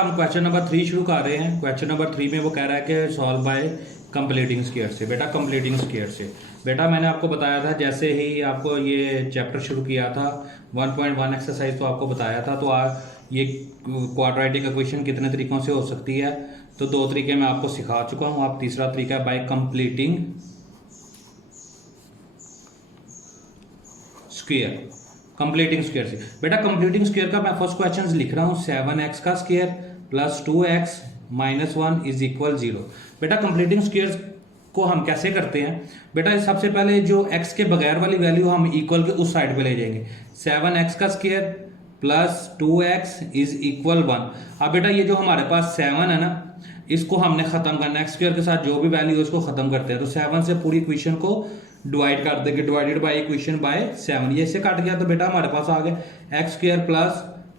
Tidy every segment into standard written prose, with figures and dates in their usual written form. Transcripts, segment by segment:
हम question number 3 शुरू कर रहे हैं। क्वेश्चन नंबर 3 में वो कह रहा है कि सॉल्व बाय कंप्लीटिंग स्क्वायर से। बेटा कंप्लीटिंग स्क्वायर से बेटा मैंने आपको बताया था, जैसे ही आपको ये चैप्टर शुरू किया था 1.1 एक्सरसाइज तो आपको बताया था। तो ये क्वाड्रेटिक इक्वेशन कितने तरीकों से हो सकती है, तो 2 तरीके मैं आपको सिखा चुका हूँ। आप तीसरा तरीका bye completing square, completing square से। बेटा कंप्लीटिंग स्क्वायर का मैं फर्स्ट क्वेश्चन लिख रहा हूँ 7x का square plus 2x minus 1 is equal 0। बेटा कंप्लीटिंग स्क्वायर को हम कैसे करते हैं? बेटा सबसे पहले जो x के बगैर वाली वैल्यू हम इक्वल के उस साइड पे ले जाएंगे। 7x का square plus 2x is equal 1। अब बेटा ये जो हमारे पास 7 है ना, इसको हमने खत्म करना है। एक्स स्क्वायर के साथ जो भी वैल्यू है उसको खत्म करते हैं। तो 7 से पूरी इक्वेशन को डिवाइड कर देंगे, डिवाइडेड बाय इक्वेशन बाय 7। ये इससे कट गया तो बेटा हमारे पास आ गया x square plus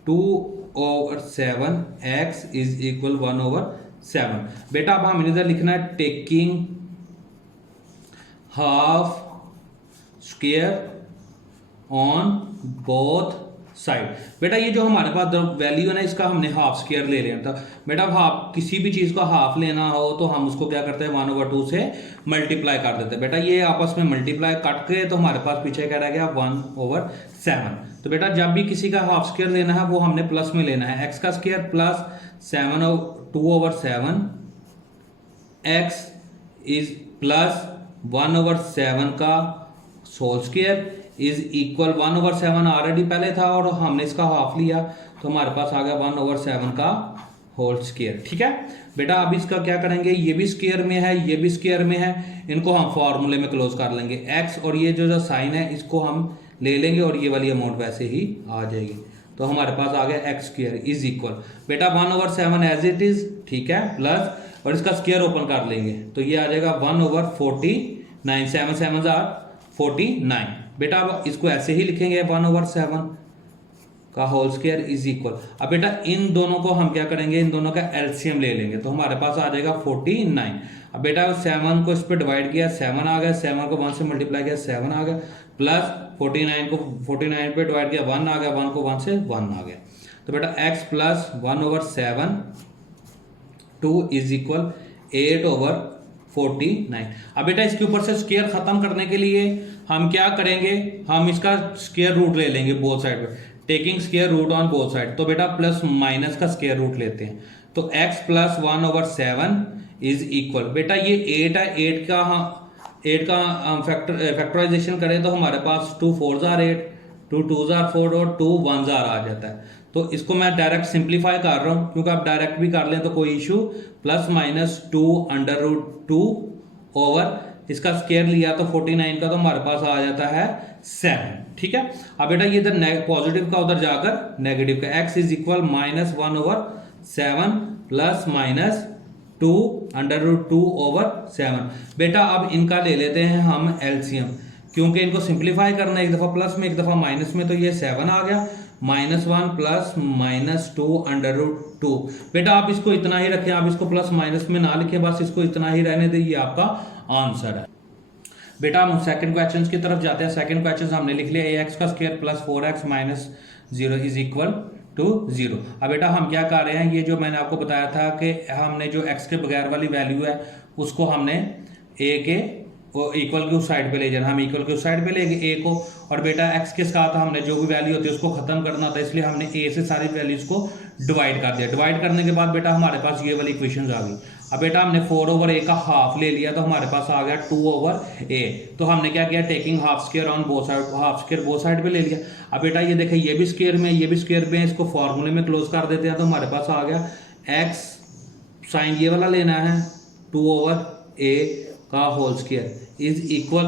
2/7 x is equal 1/7। बेटा अब हमें इधर लिखना है taking half square on both side. बेटा ये जो हमारे पास वैल्यू है ना, इसका हमने हाफ स्क्वायर ले लेना था। बेटा हाफ, किसी भी चीज को हाफ लेना हो तो हम उसको क्या करते हैं 1/2 से मल्टीप्लाई कर देते हैं। बेटा ये आपस में मल्टीप्लाई कट के तो हमारे पास पीछे क्या रह गया 1/7। तो बेटा जब भी किसी का हाफ स्क्वायर लेना है वो हमने प्लस में लेना है। एक्स का square plus 2/7 x is plus 1/7 का whole square is equal 1/7 already पहले था और हमने इसका हाफ लिया तो हमारे पास आ गया 1/7 का होल स्क्वायर। ठीक है बेटा, अब इसका क्या करेंगे, ये भी स्क्वायर में है, ये भी स्क्वायर में है, इनको हम फॉर्मूले में क्लोज कर लेंगे। एक्स और ये जो साइन है इसको हम ले लेंगे और ये वाली अमाउंट वैसे ही आ जाएगी। तो हमारे पास आ गया एक्स स्क्वायर इज इक्वल बेटा 1/7 एज इट इज, ठीक है, प्लस और इसका स्क्वायर ओपन कर लेंगे तो ये आ जाएगा 1/49। 7 7 49। बेटा अब इसको ऐसे ही लिखेंगे 1/7 का होल स्क्वायर इज इक्वल। अब बेटा इन दोनों को हम क्या करेंगे, इन दोनों का एलसीएम ले लेंगे तो हमारे पास आ जाएगा 49। अब बेटा 7 को इस पर डिवाइड किया 7 आ गया, 7 को 1 से मल्टीप्लाई किया 7 आ गया, प्लस 49 को 49 पे डिवाइड किया 1 आ गया, 1 को 1 से 1 आ गया। तो बेटा x प्लस 1/7 2 इज इक्वल 8/49। अब बेटा इसके ऊपर से स्क्वायर खत्म करने के लिए हम क्या करेंगे, हम इसका स्क्वायर रूट ले लेंगे बोथ साइड पे, taking square root on both side. तो बेटा प्लस माइनस का स्क्वायर रूट लेते हैं तो x प्लस 1/7 इज इक्वल, बेटा ये 8 है, 8 का फैक्टराइजेशन करें तो हमारे पास 2 4 8, 2 2 4 और 2 1 आ जाता है। तो इसको मैं डायरेक्ट सिंप्लीफाई कर रहा हूं क्योंकि आप डायरेक्ट भी कर लें तो कोई इशू, प्लस माइनस 2/√2 ओवर इसका स्क्वायर लिया तो 49 का तो हमारे पास आ जाता है 7। ठीक है, अब बेटा ये इधर पॉजिटिव का उधर जाकर नेगेटिव का x is equal minus 1/7 plus minus 2/√2/7। बेटा अब इनका ले लेते हैं हम एलसीएम, क्योंकि इनको सिंप्लीफाई करना है, एक दफा प्लस में एक दफा माइनस में, तो ये 7 आ गया, -1 प्लस -2/√2। बेटा आप इसको इतना ही रखें, आप इसको प्लस माइनस में ना लिखें, बस इसको इतना ही रहने दें, ये आपका आंसर है। बेटा हम सेकंड क्वेश्चन की तरफ जाते हैं। सेकंड क्वेश्चन हमने लिख लिया ax का square plus 4x minus 0 is equal to 0। अब बेटा हम क्या कर रहे हैं, ये जो मैंने आपको बताया था कि हमने जो x के बगैर वाली वैल्यू है उसको हमने a के इक्वल के उस साइड पे ले जाना, हम इक्वल के उस साइड पे लेंगे a को, और बेटा x के साथ हमने जो भी वैल्यू होती है उसको खत्म करना था, इसलिए हमने a से सारी वैल्यूज को डिवाइड कर दिया। डिवाइड करने के बाद बेटा हमारे पास ये वाली इक्वेशन आ गई। अब बेटा हमने 4/a का हाफ ले लिया तो हमारे पास आ गया 2/a। तो हमने क्या किया, taking half square on both side, half square both side पे ले लिया। अब बेटा ये देखें ये भी स्क्वायर में, ये भी स्क्वायर में, इसको फॉर्मूले में क्लोज कर देते हैं तो हमारे पास आ गया x साइन ये वाला लेना है 2/a का whole square is equal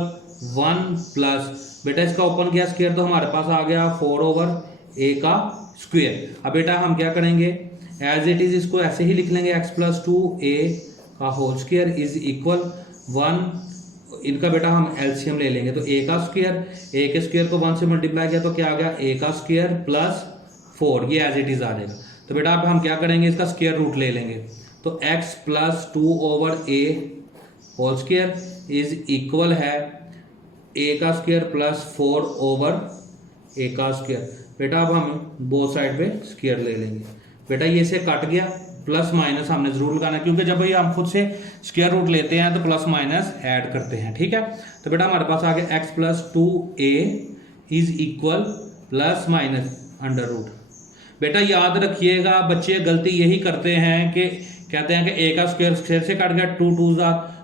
1 plus, बेटा इसका ओपन किया स्क्वायर तो हमारे पास आ गया 4/a का स्क्वायर। अब बेटा हम क्या करेंगे, एज इट इज इसको ऐसे ही लिख लेंगे x प्लस 2a का होल स्क्वायर इज इक्वल 1। इनका बेटा हम एलसीएम ले लेंगे तो a का स्क्वायर, a के स्क्वायर को 1 से मल्टीप्लाई किया तो क्या आ गया a का स्क्वायर प्लस 4, ये एज इट इज आ जाएगा। तो बेटा अब हम क्या करेंगे, इसका स्क्वायर रूट ले लेंगे तो x plus 2/a whole square is equal है a का स्क्वायर प्लस 4/a का स्क्वायर। बेटा अब हम बोथ साइड पे स्क्वायर ले लेंगे बेटा ये से कट गया, प्लस माइनस हमने जरूर लगाना है क्योंकि जब भाई हम खुद से स्क्वायर रूट लेते हैं तो प्लस माइनस ऐड करते हैं, ठीक है। तो बेटा हमारे पास आ गया x plus 2a is equal plus minus under root. बेटा याद रखिएगा बच्चे गलती यही करते हैं कि कहते हैं कि a का स्क्वायर स्क्वायर से कट गया, 2 2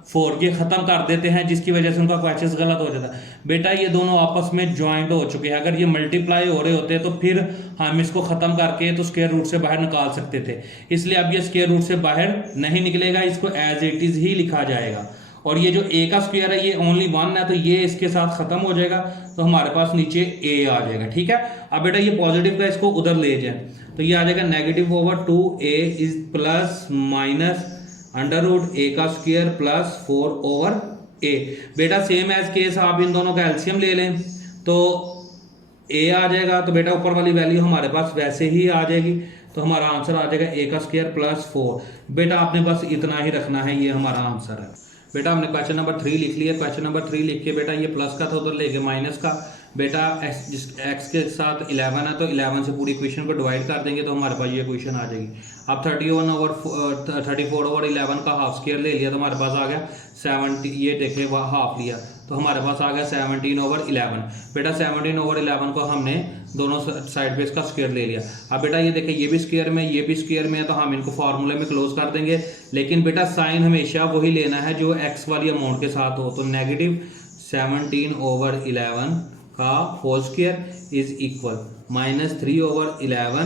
4 ये खत्म कर देते हैं, जिसकी वजह से उनका क्वेश्चन गलत हो जाता है। बेटा ये दोनों आपस में ज्वाइंट हो चुके हैं, अगर ये मल्टीप्लाई हो रहे होते तो फिर हम इसको खत्म करके तो स्क्वायर रूट से बाहर निकाल सकते थे, इसलिए अब ये स्क्वायर रूट से बाहर नहीं निकलेगा, इसको एज इट इज ही लिखा जाएगा। और ये जो a का स्क्वायर है ये ओनली 1 है, तो ये इसके साथ खत्म हो जाएगा, तो हमारे पास नीचे a आ जाएगा, ठीक है। अब बेटा ये पॉजिटिव का इसको उधर ले जाए तो ये आ जाएगा negative over 2a is plus minus under root a का स्क्वायर प्लस 4 ओवर a। बेटा सेम एज केस आप इन दोनों का एलसीएम ले लें तो a आ जाएगा, तो बेटा ऊपर वाली वैल्यू हमारे पास वैसे ही आ जाएगी, तो हमारा आंसर आ जाएगा a का स्क्वायर प्लस 4। बेटा आपने बस इतना ही रखना है, ये हमारा आंसर है। बेटा हमने क्वेश्चन नंबर 3 लिख लिया। क्वेश्चन नंबर 3 लिख के बेटा ये प्लस का था उधर लेके माइनस का, बेटा x के साथ 11 है तो 11 से पूरी इक्वेशन को डिवाइड कर देंगे तो हमारे पास ये इक्वेशन आ जाएगी। अब 34 ओवर 11 का हाफ स्क्वायर ले लिया तो हमारे पास आ गया 70, ये देखे हाफ लिया तो हमारे पास आ गया 17 ओवर 11। बेटा 17 ओवर 11 को हमने दोनों साइड पे इसका स्क्वायर ले लिया। अब बेटा ये देखे ये भी स्क्वायर में ये भी स्क्वायर में है, तो हम इनको फार्मूले में क्लोज कर देंगे, लेकिन बेटा साइन हमेशा वही लेना है जो x वाली अमाउंट के साथ हो। तो नेगेटिव 17 ओवर 11 का whole square is equal -3 over 11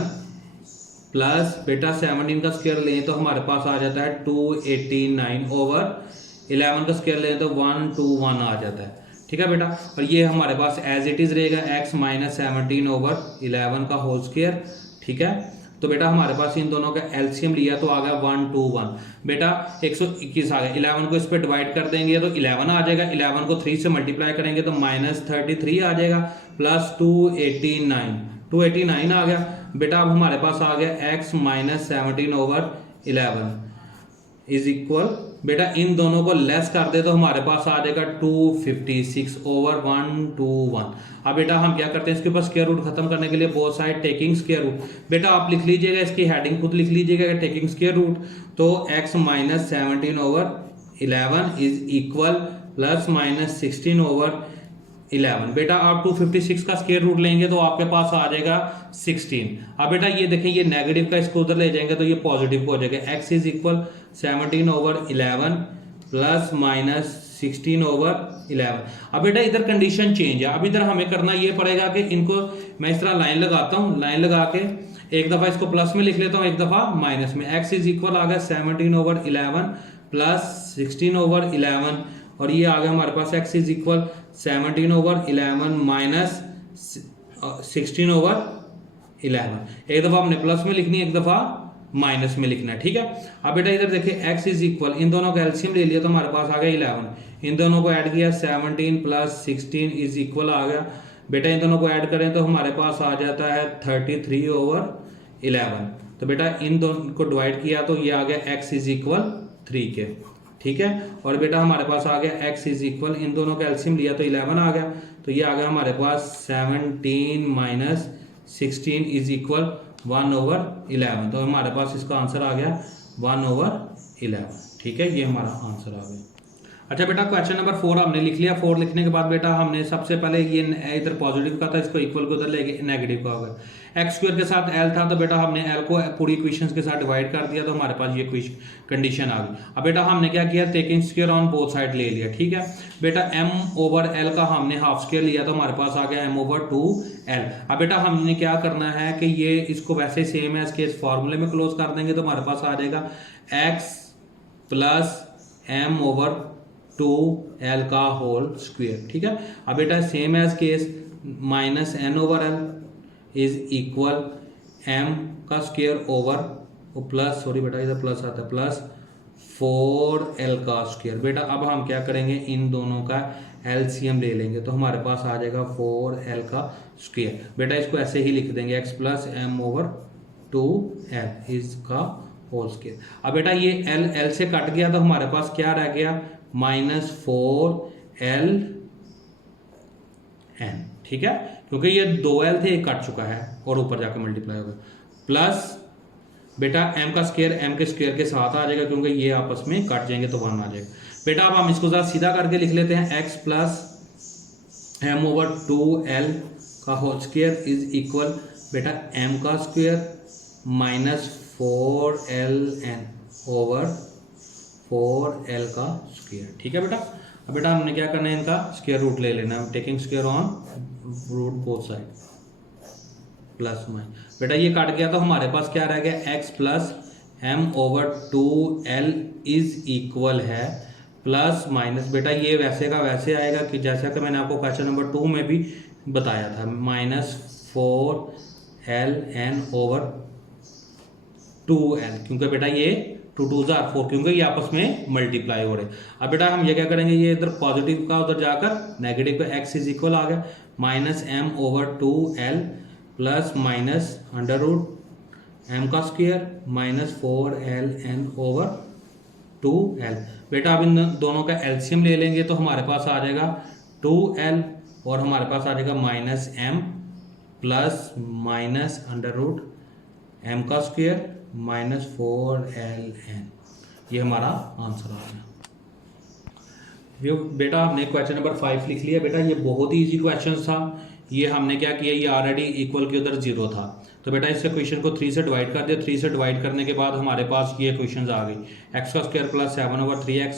plus बेटा 17 का स्क्वायर लें तो हमारे पास आ जाता है 289 ओवर 11 का स्क्वायर लें तो 121 आ जाता है, ठीक है बेटा। और ये हमारे पास एज इट इज रहेगा x माइनस 17 ओवर 11 का होल स्क्वायर, ठीक है। तो बेटा हमारे पास इन दोनों का एलसीएम लिया तो आ गया 121। बेटा 121 आ गया, 11 को इस पर डिवाइड कर देंगे तो 11 आ जाएगा, 11 को 3 से मल्टीप्लाई करेंगे तो -33 आ जाएगा प्लस 289 आ गया। बेटा अब हमारे पास आ गया x minus 17 over 11 is equal, बेटा इन दोनों को लेस कर दे तो हमारे पास आ जाएगा 256 ओवर 121। अब बेटा हम क्या करते हैं इसके ऊपर स्क्वायर रूट खत्म करने के लिए both side taking square root. बेटा आप लिख लीजिएगा, इसकी हेडिंग खुद लिख लीजिएगा टेकिंग स्क्वायर रूट, तो x minus 17 over 11 is equal plus minus 16 over 11। बेटा आप 256 का स्क्वायर रूट लेंगे तो आपके पास आ जाएगा 16। अब बेटा ये देखें ये नेगेटिव का इसको उधर ले जाएंगे तो ये पॉजिटिव हो जाएगा, x is equal 17 over 11 plus minus 16 over 11। अब बेटा इधर कंडीशन चेंज है, अब इधर हमें करना ये पड़ेगा कि इनको मैं इस तरह लाइन लगाता हूँ, लाइन लगा के एक दफा इसको प्लस में लिख लेता हूँ एक दफा माइनस में। x इज इक्वल आ गया 17 ओवर 11 प्लस 16 ओवर 11 और ये आ गया हमारे पास x is equal 17 over 11 minus 16 over 11। एक दफा हमने प्लस में लिखनी है, एक दफा माइनस में लिखना है, ठीक है। अब बेटा इधर देखिए x इज इक्वल, इन दोनों का एलसीएम ले लिया तो हमारे पास आ गया 11, इन दोनों को ऐड किया 17 प्लस 16 इज इक्वल आ गया। बेटा इन दोनों को ऐड करें तो हमारे पास आ जाता है 33 ओवर 11। तो बेटा इन दोनों को डिवाइड किया तो ये आ गया x इज इक्वल 3 के, ठीक है। और बेटा हमारे पास आ गया x इज इक्वल, इन दोनों का एलसीएम लिया तो 11 आ गया, तो ये आ गया हमारे पास 17 माइनस 16 इज इक्वल 1 ओवर 11। तो हमारे पास इसका आंसर आ गया 1 ओवर 11, ठीक है, ये हमारा आंसर आ गया। अच्छा बेटा क्वेश्चन नंबर 4 हमने लिख लिया। 4 लिखने के बाद बेटा हमने सबसे पहले ये इधर पॉजिटिव का था, इसको इक्वल को उधर लेके नेगेटिव का होगा। एक्स स्क्वायर के साथ एल था तो बेटा हमने एल को पूरी इक्वेशंस के साथ डिवाइड कर दिया तो हमारे पास ये कंडीशन आ गई। अब बेटा हमने क्या किया, taking square on both side ले लिया, ठीक है। बेटा एम ओवर एल का हमने हाफ स्क्वायर लिया तो हमारे पास आ गया एम ओवर 2l। अब बेटा हमने क्या करना है कि ये इसको वैसे सेम है इसके फॉर्मूले में क्लोज कर देंगे तो हमारे पास आ जाएगा x plus M over 2l का होल स्क्वायर, ठीक है। अब बेटा same as case minus N over L is equal m का स्क्वायर ओवर प्लस, सॉरी बेटा इधर प्लस आता है, प्लस 4l का स्क्वायर। बेटा अब हम क्या करेंगे, इन दोनों का एलसीएम ले लेंगे तो हमारे पास आ जाएगा 4l का स्क्वायर। बेटा इसको ऐसे ही लिख देंगे x plus M over 2l is का होल स्क्वायर। अब बेटा ये l से कट गया तो हमारे पास क्या रह गया, -4l n, ठीक है, क्योंकि ये 2l थे, एक कट चुका है और ऊपर जाकर मल्टीप्लाई होगा, प्लस बेटा m का स्क्वायर m के स्क्वायर के साथ आ जाएगा क्योंकि ये आपस में कट जाएंगे तो 1 आ जाएगा। बेटा अब हम इसको ज़रा सीधा करके लिख लेते हैं, x plus m over 2l का होल स्क्वायर इज इक्वल बेटा m का square minus 4ln over 4l का स्क्वायर। ठीक है बेटा। अब बेटा हमने क्या करना है, इनका स्क्वायर रूट ले लेना है, taking square on root both side plus minus. बेटा ये काट गया तो हमारे पास क्या रह गया, x plus m over 2l is equal है प्लस माइनस। बेटा ये वैसे का वैसे आएगा कि जैसा कि मैंने आपको क्वेश्चन नंबर 2 में भी बताया था, माइनस 4ln ओवर 2l, क्योंकि बेटा ये 2 2 जार 4, क्योंकि ये आपस में मल्टीप्लाई हो रहे। अब बेटा हम ये क्या करेंगे, ये इधर पॉजिटिव का उधर जाकर नेगेटिव का x इज इक्वल आ गया minus m over 2l plus minus under root m का square minus 4ln over 2l। बेटा अब इन दोनों का एलसीएम ले लेंगे तो हमारे पास आ जाएगा 2l और हमारे पास आ जाएगा minus m plus minus under root m का स्क्वायर माइनस 4ln। ये हमारा आंसर आ गया। बेटा हमने क्वेश्चन नंबर 5 लिख लिया। बेटा ये बहुत ही इजी क्वेश्चन था। ये हमने क्या किया, ये ऑलरेडी इक्वल के उधर 0 था, तो बेटा इससे क्वेश्चन को 3 से डिवाइड कर दिया। 3 से डिवाइड करने के बाद हमारे पास ये क्वेश्चन आ गई, x का स्क्वायर प्लस 7 ओवर 3x,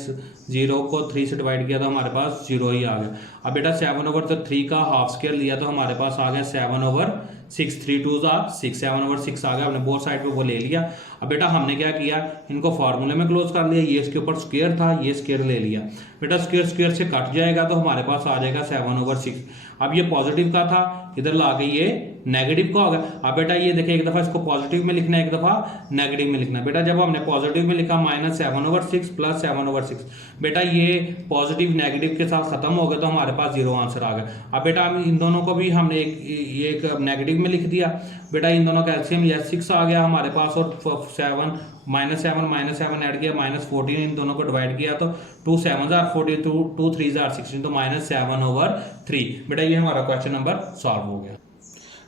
0 को 3 से डिवाइड किया तो हमारे पास 0 ही आ गया। अब बेटा 7 ओवर 3 का हाफ स्क्वायर लिया तो हमारे पास आ गया 7 ओवर 6, 3 2 6, 7 ओवर 6 आ गया। हमने बोथ साइड पे वो ले लिया। अब बेटा हमने क्या किया, इनको फार्मूले में क्लोज कर लिया, ये इसके ऊपर स्क्वायर था, ये स्क्वायर ले लिया। बेटा स्क्वायर स्क्वायर से कट जाएगा तो हमारे पास आ जाएगा 7 ओवर 6। अब ये पॉजिटिव का था, इधर ला के ये नेगेटिव का होगा। अब बेटा ये देखिए, एक दफा इसको पॉजिटिव में लिखना है, एक दफा नेगेटिव में लिखना है। बेटा जब हमने पॉजिटिव में लिखा माइनस 7 ओवर 6 प्लस 7 ओवर 6, बेटा ये पॉजिटिव नेगेटिव के साथ खत्म हो गया तो हमारे पास 0 आंसर आ गया। अब बेटा हम इन दोनों को भी हमने एक नेगेटिव में लिख दिया। बेटा इन दोनों का एलसीएम यह 6 आ गया हमारे पास और 7 माइनस 7 ऐड किया माइनस 14, इन दोनों को डिवाइड किया तो 2 7 जार 40, 2 3 जार 16, तो माइनस 7 ओवर 3। बेटा ये हमारा क्वेश्चन नंबर सॉल्व हो गया।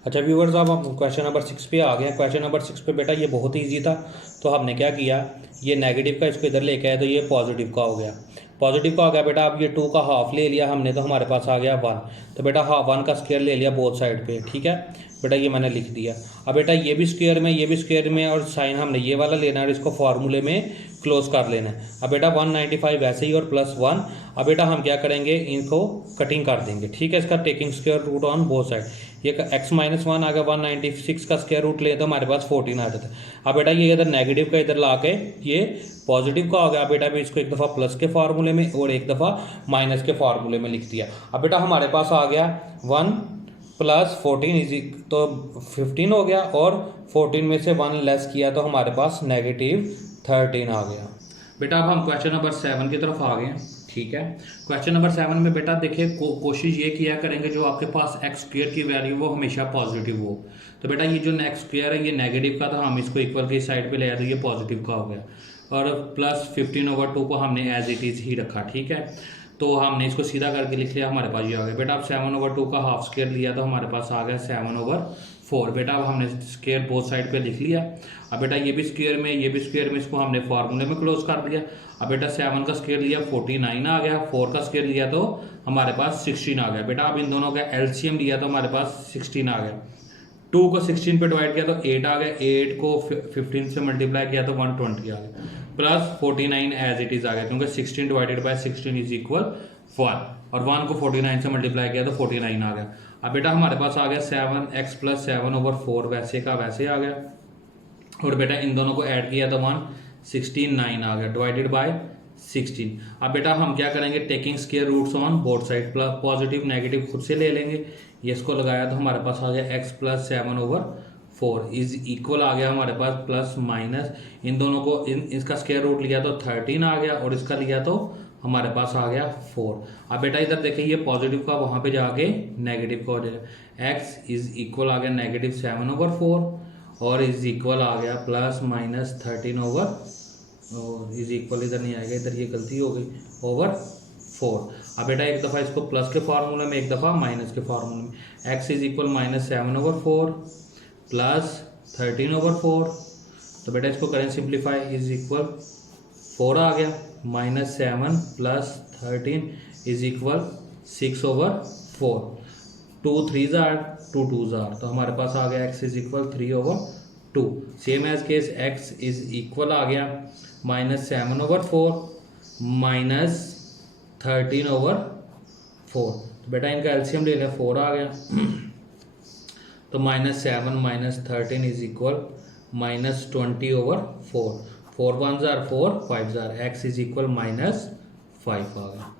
अच्छा व्यूअर्स, अब हम क्वेश्चन नंबर 6 पे आ गए। क्वेश्चन नंबर 6 पे बेटा ये बहुत ही ईजी था, तो हमने क्या किया, ये नेगेटिव का इसको इधर लेके आए तो ये पॉजिटिव का हो गया। पॉजिटिव का हो गया बेटा। अब ये 2 का हाफ ले लिया हमने तो हमारे पास आ गया 1, तो बेटा 1 का स्क्वायर ले लिया बोथ साइड पे। ठीक है बेटा, ये मैंने लिख दिया। अब बेटा ये भी स्क्वायर में, ये भी स्क्वायर में, और साइन हमने ये वाला लेना है और इसको फार्मूले में क्लोज कर लेना है। अब बेटा 195 ऐसे ही और प्लस 1। अब बेटा हम क्या करेंगे, इनको कटिंग कर देंगे। ठीक है, इसका taking square root on both side. ये x माइनस 1 आ गया, 196 का स्क्वायर रूट ले तो हमारे पास 14 आ जाता है। अब बेटा ये इधर नेगेटिव का इधर ला के ये पॉजिटिव का हो गया। बेटा भी इसको एक दफ़ा प्लस के फार्मूले में और एक दफ़ा माइनस के फार्मूले में लिख दिया। अब बेटा हमारे पास आ गया 1 प्लस 14 तो 15 हो गया, और 14 में से 1 लेस किया तो हमारे पास नेगेटिव 13 आ गया। बेटा अब हम क्वेश्चन नंबर 7 की तरफ आ गए। ठीक है, क्वेश्चन नंबर 7 में बेटा देखिए कोशिश ये किया करेंगे जो आपके पास एक्स स्क्वायर की वैल्यू वो हमेशा पॉजिटिव हो। तो बेटा ये जो एक्स स्क्वायर है ये नेगेटिव का था, हम इसको इक्वल की साइड पे ले आए तो ये पॉजिटिव का हो गया, और प्लस 15 ओवर 2 को हमने एज इट इज़ ही रखा। ठीक है, तो हमने इसको सीधा करके लिख लिया, हमारे पास ये आ गया। बेटा अब 7 ओवर 2 का हाफ स्क्वायर लिया तो हमारे पास आ गया 7 ओवर 4। बेटा अब हमने स्क्वायर बोथ साइड पे लिख लिया। अब बेटा ये भी स्क्वायर में, ये भी स्क्वायर में, इसको हमने फार्मूले में क्लोज कर दिया। अब बेटा 7 का स्क्वायर लिया 49 आ गया, 4 का स्क्वायर लिया तो हमारे पास 16 आ गया। बेटा अब इन दोनों का एलसीएम लिया तो हमारे पास 16 आ गया। 2 को 16 पे डिवाइड किया तो 8 आ गया, 8 को 15 से मल्टीप्लाई किया तो 120 आ गया, प्लस 49 एज इट इज आ गया, क्योंकि 16 डिवाइडेड बाय 16 इज इक्वल 1, और 1 को 49 से मल्टीप्लाई किया तो 49 आ गया। अब बेटा हमारे पास आ गया 7x प्लस 7 ओवर 4 वैसे का वैसे आ गया, और बेटा इन दोनों को ऐड किया तो 169 आ गया डिवाइडेड बाय 16। अब बेटा हम क्या करेंगे, taking square roots on both side, plus positive negative खुद से ले लेंगे। ये इसको लगाया तो हमारे पास आ गया x plus 7 over 4 is equal आ गया हमारे पास प्लस माइनस, इन दोनों को इसका स्क्वायर रूट लिया तो 13 आ गया, और इसका लिया तो हमारे पास आ गया 4। अब बेटा इधर देखिए ये पॉजिटिव का वहाँ पे जाके नेगेटिव का हो जाएगा, x इज इक्वल आ गया नेगेटिव 7 ओवर 4 और इज इक्वल आ गया प्लस माइनस 13 ओवर, और इज इक्वल इधर नहीं आएगा, इधर ये गलती हो गई, ओवर 4। अब बेटा एक दफ़ा इसको प्लस के फार्मूले में, एक दफ़ा माइनस के फार्मूले में। x is equal minus 7 over 4 plus 13 over 4, तो बेटा इसको करें सिंप्लीफाई, इज इक्वल 4 आ गया, -7 + 13 इज इक्वल 6/4, 2 3 जार 2 2 जार, तो हमारे पास आ गया x is equal 3/2। Same as case x is equal आ गया -7/4 -13/4, तो बेटा इनका एलसीएम ले लें, 4 आ गया तो -7 - 13 is equal -20/4, 4 1 jar 4 5 jar, x is equal -5 आ गया।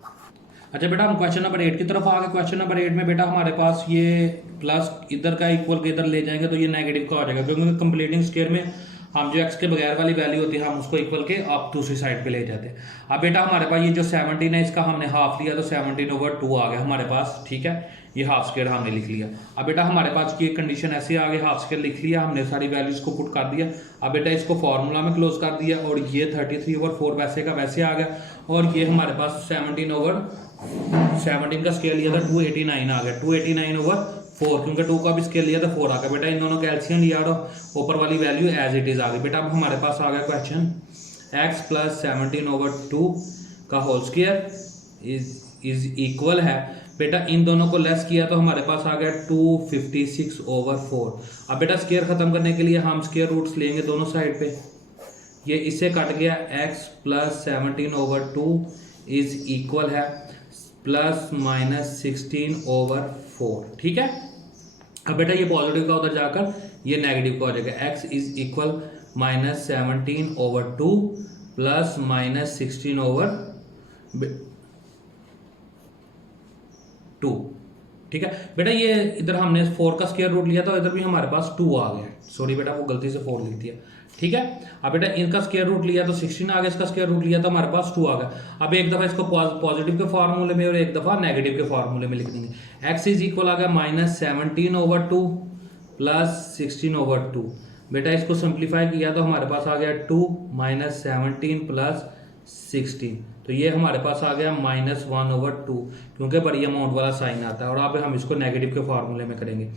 अच्छा बेटा हम क्वेश्चन नंबर 8 की तरफ आ गए। क्वेश्चन नंबर 8 में बेटा हमारे पास ये प्लस इधर का इक्वल के इधर ले जाएंगे तो ये नेगेटिव का हो जाएगा, क्योंकि कंप्लीटिंग स्क्वायर में हम जो x के बगैर वाली वैल्यू होती है हम उसको इक्वल के आप दूसरी साइड पे ले जाते हैं। अब बेटा हमारे पास ये जो 17 है इसका हमने हाफ लिया तो 17/2 आ गया हमारे पास, ठीक है, ये हाफ स्क्वायर हमने लिख लिया। अब बेटा हमारे पास की कंडीशन ऐसे आ गई, हाफ स्क्वायर लिख लिया हमने, सारी वैल्यूज को पुट कर दिया। अब बेटा इसको फॉर्मूला में क्लोज कर दिया और ये 33/4 वैसे का वैसे आ गया, और ये हमारे पास 17 का स्केल लिया था 289 आ गया, 289/4, क्योंकि 2 का भी स्केल लिया था 4 आ गया। बेटा इन दोनों का एलसीएम लिया तो ऊपर वाली वैल्यू एज इट इज आ गई। बेटा अब हमारे पास आ गया क्वेश्चन x + 17/2 का होल स्क्वायर इज इक्वल है, बेटा इन दोनों को लेस किया तो हमारे पास आ गया 256/4। अब बेटा स्क्वायर खत्म करने के लिए हम स्क्वायर रूट्स लेंगे दोनों साइड पे, ये इससे कट गया, x + 17/2 इज इक्वल है ±16/4, ठीक है। अब बेटा ये पॉजिटिव का उधर जाकर ये नेगेटिव का हो जाएगा, x इज इक्वल -17/2 +-16/2, ठीक है। बेटा ये इधर हमने 4 का स्क्वायर रूट लिया था, इधर भी हमारे पास 2 आ गया, सॉरी बेटा वो गलती से 4 लिख दिया, ठीक है। अब बेटा इनका स्क्वायर रूट लिया तो 16 आ गया, इसका स्क्वायर रूट लिया तो हमारे पास 2 आ गया। अब एक दफा इसको पॉजिटिव के फार्मूले में और एक दफा नेगेटिव के फार्मूले में लिख देंगे। x इज इक्वल आ गया -17/2 +16/2, बेटा इसको सिंप्लीफाई किया तो हमारे पास आ गया 2 -17 + 16, तो ये हमारे पास आ गया -1/2, क्योंकि बड़ी अमाउंट वाला साइन आता है, और अब हम इसको नेगेटिव के फार्मूले में करेंगे।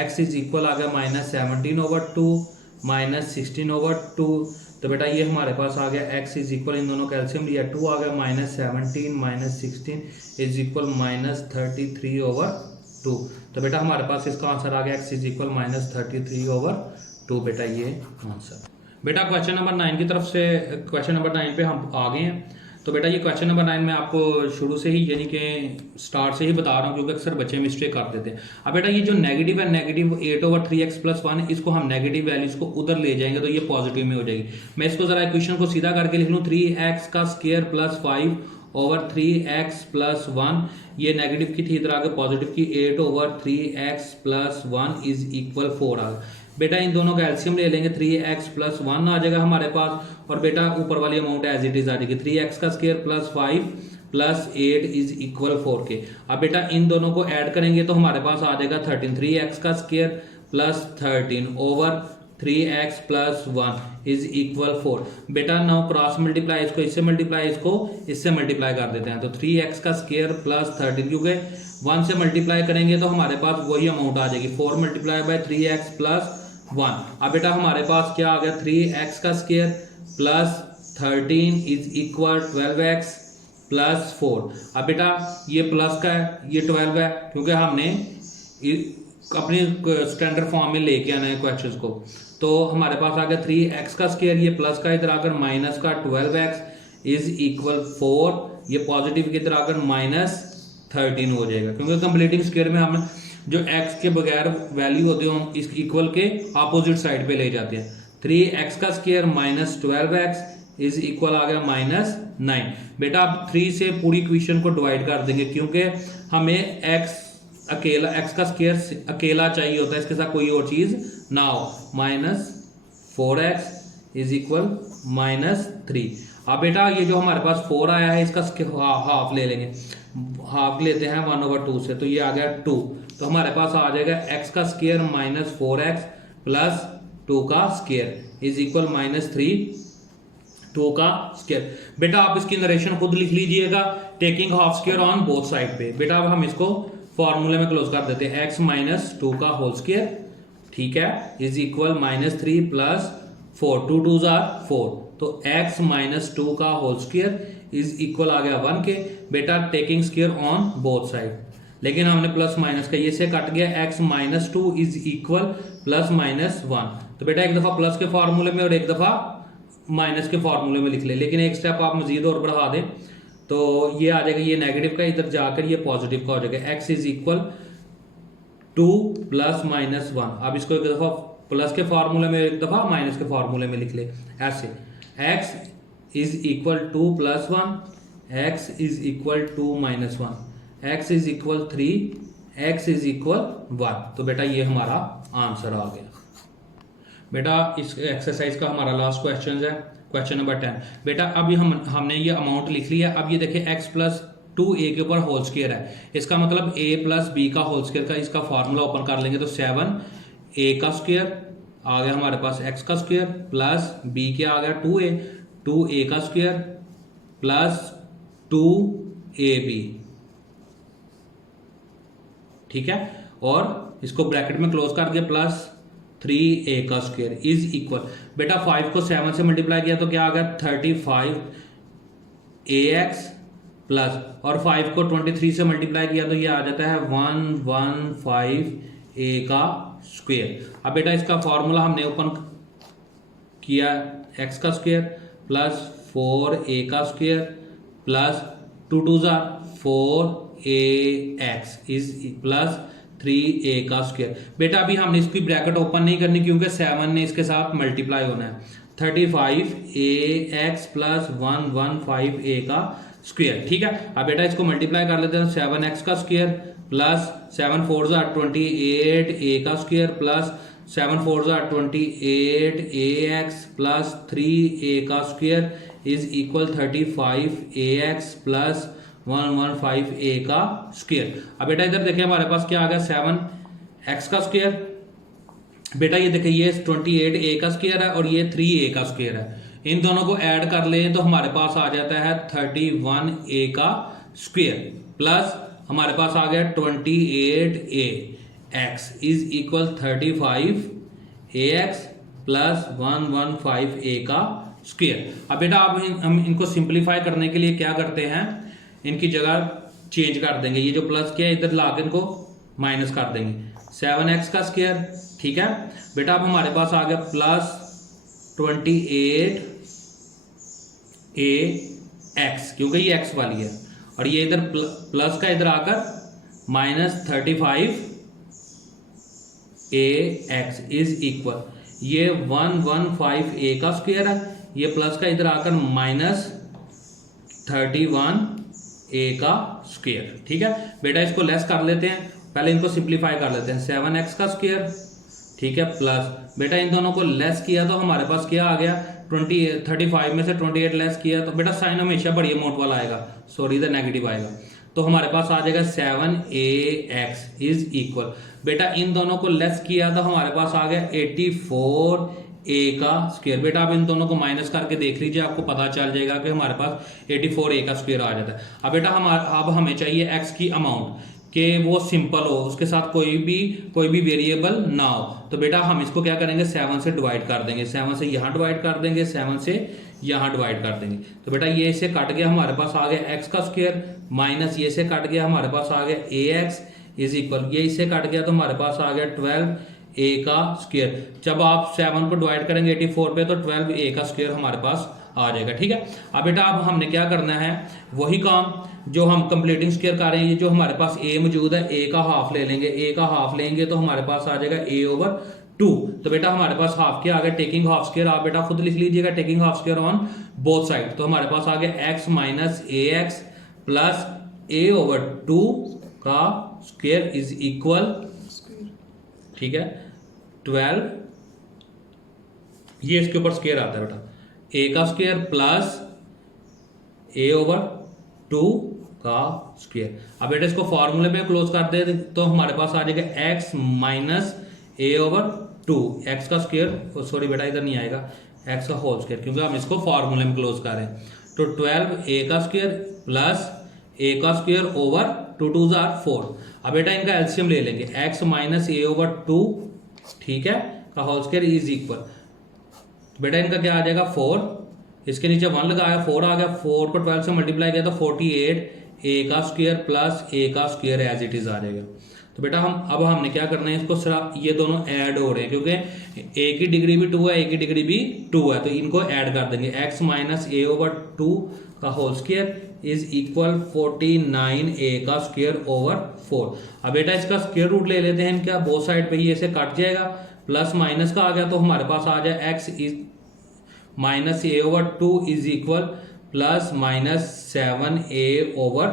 x इज इक्वल आ गया -17/2 -16/2, तो बेटा ये हमारे पास आ गया x इज इक्वल, इन दोनों कैल्शियम लिया 2 आ गया, -17 - 16 इज इक्वल -33/2, तो बेटा हमारे पास इसका आंसर आ गया x इज इक्वल -33/2, बेटा ये आंसर। बेटा क्वेश्चन नंबर 9 की तरफ से, क्वेश्चन नंबर 9 पे हम आ गए हैं। तो बेटा ये क्वेश्चन नंबर 9 में आपको शुरू से ही यानी कि स्टार्ट से ही बता रहा हूँ, क्योंकि अक्सर बच्चे मिस्टेक कर देते हैं। अब बेटा ये जो नेगेटिव है, नेगेटिव 8/3x + 1, इसको हम नेगेटिव वैल्यूज को उधर ले जाएंगे तो ये पॉजिटिव में हो जाएगी। मैं इसको जरा इक्वेशन को सीधा करके लिख लूँ, 3x का स्क्वायर + 5/3x + 1, ये नेगेटिव की थी, इधर आगे पॉजिटिव की, 8/3x + 1 इज इक्वल 4 आ गया। बेटा इन दोनों का एलसीएम ले लेंगे, 3x + 1 आ जाएगा हमारे पास, और बेटा ऊपर वाली अमाउंट एज इट इज आ जाएगी, 3x का स्क्वायर + 5 + 8 इज इक्वल 4k। अब बेटा इन दोनों को ऐड करेंगे तो हमारे पास आ जाएगा 13, 3x का स्क्वायर + 13/3x + 1 इज इक्वल 4। बेटा नाउ क्रॉस मल्टीप्लाई, इसको इससे मल्टीप्लाई, इसको इससे मल्टीप्लाई कर देते हैं, तो 3x का स्क्वायर + 13, क्योंकि 1 से मल्टीप्लाई करेंगे तो हमारे पास वही अमाउंट आ जाएगी, 4 × 3x + 1। अब बेटा हमारे पास क्या आ गया, 3x का स्क्वायर + 13 इज इक्वल 12x + 4। अब बेटा ये प्लस का है, ये 12 है, क्योंकि हमने अपनी स्टैंडर्ड फॉर्म में लेके आना है क्वेश्चंस को, तो हमारे पास आ गया 3x का स्क्वायर, ये प्लस का इधर आकर माइनस का 12x इज इक्वल 4, ये पॉजिटिव के इधर आकर -13 हो जाएगा, क्योंकि कंप्लीटिंग स्क्वायर में हम जो x के बगैर वैल्यू होती है हम इस इक्वल के अपोजिट साइड पे ले जाते हैं। 3x का स्क्वायर -12x इज इक्वल आ गया -9। बेटा अब 3 से पूरी इक्वेशन को डिवाइड कर देंगे, क्योंकि हमें x का स्क्वायर अकेला चाहिए होता है, इसके साथ कोई और चीज ना हो। -4x is equal -3। अब बेटा ये जो हमारे पास 4 आया है इसका हाफ ले लेंगे, हाफ लेते हैं 1/2 से, तो ये आ गया 2, तो हमारे पास आ जाएगा x का स्क्वायर -4x + 2 का स्क्वायर इज इक्वल -3 2 का स्क्वायर। बेटा आप इसकी नरेशन खुद लिख लीजिएगा, taking half square on both side पे। बेटा अब हम इसको फॉर्मूले में क्लोज कर देते हैं, x - 2 का होल स्क्वायर, ठीक है, इज इक्वल -3 + 4, 2 2 जार 4, तो x माइनस 2 का होल स्क्वायर इज इक्वल आ गया 1 के। बेटा taking square on both side, लेकिन हमने प्लस माइनस का ये से कट गया, x minus 2 is equal plus minus 1। तो बेटा एक दफा प्लस के फॉर्मूले में और एक दफा माइनस के फॉर्मूले में लिख ले, लेकिन एक स्टेप आप मजीद और बढ़ा दें तो ये आ जाएगा, ये नेगेटिव का इधर जाकर ये पॉजिटिव का हो जाएगा। x is equal 2 plus minus 1। अब इसको एक दफा प्लस के फॉर्मूले में एक दफा माइनस के फॉर्मूले में लिख ले ऐसे, x is equal 2 plus 1, x is equal 2 minus 1, x is equal 3, x is equal 1। तो बेटा ये हमारा आंसर आ गया। बेटा इस एक्सरसाइज का हमारा लास्ट क्वेश्चन है, क्वेश्चन नंबर 10। बेटा अभी हमने ये अमाउंट लिख लिया। अब ये देखिए x प्लस 2a के ऊपर होल स्क्वायर है, इसका मतलब a प्लस b का होल स्क्वायर का इसका फार्मूला ओपन कर लेंगे तो 7a का स्क्वायर आ गया हमारे पास, x का स्क्वायर प्लस b के आ गया 2a, 2a का स्क्वायर प्लस 2ab, ठीक है। और इसको ब्रैकेट में क्लोज कर दिया, प्लस 3a का स्क्वायर इज इक्वल, बेटा 5 को 7 से मल्टीप्लाई किया तो क्या आ गया 35ax प्लस, और 5 को 23 से मल्टीप्लाई किया तो ये आ जाता है 115a का स्क्वायर। अब बेटा इसका फॉर्मूला हमने ओपन किया, x का स्क्वायर प्लस 4a का square plus 2 2 jar 4ax is plus 3a का स्क्वायर। बेटा अभी हमने इसकी ब्रैकेट ओपन नहीं करनी क्योंकि 7 ने इसके साथ मल्टीप्लाई होना है। 35ax प्लस 115a का स्क्वायर, ठीक है। अब बेटा इसको मल्टीप्लाई कर लेते हैं, 7x का स्क्वायर प्लस 7 4 28a का square plus 7 4 28ax plus 3a का square is equal 35ax plus 115a का स्क्वायर। अब बेटा इधर देखिए हमारे पास क्या आ गया 7x का स्क्वायर, बेटा ये देखिए ये 28a का स्क्वायर है और ये 3a का स्क्वायर है, इन दोनों को ऐड कर लें तो हमारे पास आ जाता है 31a का स्क्वायर प्लस हमारे पास आ गया 28a, x is equal 35ax plus 115a का स्क्वायर। अब बेटा अब हम इनको सिंप्लीफाई करने के लिए क्या करते हैं, इनकी जगह चेंज कर देंगे, ये जो प्लस किया इधर लाके इनको माइनस कर देंगे, 7x का स्क्वायर, ठीक है। बेटा अब हमारे पास आ गया प्लस 28ax क्योंकि ये x वाली है, और ये इधर प्लस का इधर आकर माइनस 35ax इज इक्वल, ये 115a का स्क्वायर है, ये प्लस का इधर आकर माइनस 31a का स्क्वायर, ठीक है। बेटा इसको लेस कर लेते हैं, पहले इनको सिंप्लीफाई कर लेते हैं, 7x का स्क्वायर, ठीक है, प्लस बेटा इन दोनों को लेस किया तो हमारे पास क्या आ गया 35 में से 28 लेस किया तो बेटा साइन हमेशा बड़ी अमाउंट वाला आएगा, सॉरी इधर नेगेटिव आएगा, तो हमारे पास आ जाएगा 7ax इज इक्वल, बेटा इन दोनों को लेस किया तो हमारे पास आ गया 84a का स्क्वायर। बेटा आप इन दोनों को माइनस करके देख लीजिए, आपको पता चल जाएगा कि हमारे पास 84a का स्क्वायर आ जाता है। अब बेटा अब हमें चाहिए x की अमाउंट कि वो सिंपल हो, उसके साथ कोई भी वेरिएबल ना हो, तो बेटा हम इसको क्या करेंगे 7 से डिवाइड कर देंगे, 7 से यहाँ डिवाइड कर देंगे, 7 से यहाँ डिवाइड कर देंगे, तो बेटा ये से कट गया हमारे पास आ गया x का स्क्वायर माइनस ये से कट गया हमारे पास आ गया ax इज इक्वल, ये इससे कट गया तो हमारे पास आ गया 12a का स्क्वायर। जब आप 7 को डिवाइड करेंगे 84 पे तो 12a का स्क्वायर हमारे पास आ जाएगा, ठीक है। अब बेटा अब हमने क्या करना है, वही काम जो हम कंप्लीटिंग स्क्वायर कर रहे हैं, ये जो हमारे पास a मौजूद है a का हाफ ले लेंगे, a का हाफ लेंगे तो हमारे पास आ जाएगा a ओवर 2, तो बेटा हमारे पास हाफ क्या आ गया टेकिंग हाफ स्क्वायर, आप बेटा खुद लिख लीजिएगा taking half square on both side, तो हमारे पास आ गया x minus ax plus a over 2 का स्क्वायर इज इक्वल, ठीक है, 12, ये इसके ऊपर स्क्वायर आता है बेटा a का स्क्वायर प्लस a ओवर 2 का स्क्वायर। अब बेटा इसको फॉर्मूले में क्लोज कर दे तो हमारे पास आ जाएगा x minus a over 2, x का स्क्वायर, सॉरी बेटा इधर नहीं आएगा, x का होल स्क्वायर क्योंकि हम इसको फॉर्मूले में क्लोज कर रहे हैं, तो 12a का स्क्वायर प्लस a का स्क्वायर ओवर 2 2 जार 4। अब बेटा इनका एलसीएम ले लेंगे, x माइनस a ओवर 2, ठीक है, का होल स्क्वायर इज इक्वल, तो बेटा इनका क्या आ जाएगा 4, इसके नीचे 1 लगाया 4 आ गया, 4 को 12 से मल्टीप्लाई किया तो 48 ए का स्क्वायर प्लस ए का स्क्वायर एज इट इज आ जाएगा। तो बेटा हमने क्या करना है, इसको सिर्फ ये दोनों ऐड हो रहे हैं क्योंकि ए की डिग्री भी 2 है, ए की डिग्री भी 2 है, तो इनको ऐड कर देंगे। x माइनस ए ओवर 2 का होल स्क्वायर इज इक्वल 49 ए का स्क्वायर ओवर 4। अब बेटा इसका स्क्वायर रूट ले लेते हैं इनका, बोथ साइड पे ये से कट जाएगा, प्लस माइनस का आ गया तो हमारे पास आ जाए x is minus A over 2 is equal plus minus 7 A over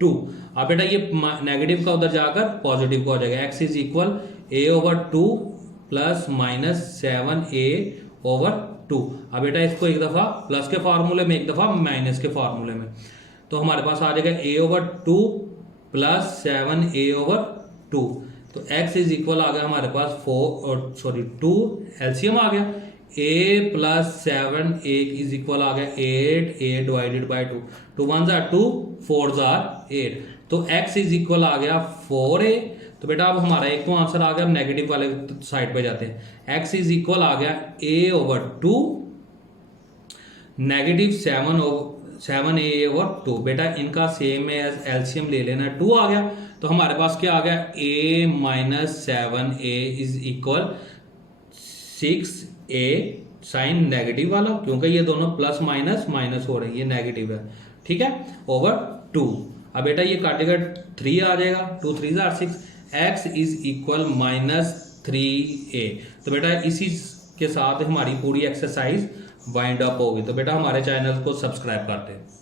2। अब बेटा ये नेगेटिव का उधर जाकर पॉजिटिव का हो जाएगा, x is equal A over 2 plus minus 7 A over 2। अब बेटा इसको एक दफा प्लस के फार्मूले में, एक दफा माइनस के फार्मूले में, तो हमारे पास आ जाएगा ए ओवर 2 प्लस 7 ए ओवर 2। तो x इज इक्वल आ गया हमारे पास 2, एलसीएम आ गया, a plus 7 a is equal आ गया 8, a डिवाइडेड बाई 2, 2 1 जार 2, 4 जार 8, तो x इज इक्वल आ गया 4a। तो बेटा अब हमारा एक तो आंसर आ गया, नेगेटिव वाले साइड पे जाते हैं, x इज इक्वल आ गया a over 2 negative 7a over 2। बेटा इनका सेम एज एलसीएम ले लेना, 2 आ गया, तो हमारे पास क्या आ गया a minus 7a is equal 6a sign negative वाला, क्योंकि ये दोनों प्लस माइनस माइनस हो रहे हैं, ये नेगेटिव है, ठीक है, ओवर 2। अब बेटा ये काटेगा 3 आ जाएगा, 2 3 6, x is equal minus 3a। तो बेटा इसी के साथ हमारी पूरी एक्सरसाइज वाइंड अप होगी। तो बेटा हमारे चैनल को सब्सक्राइब करते हैं।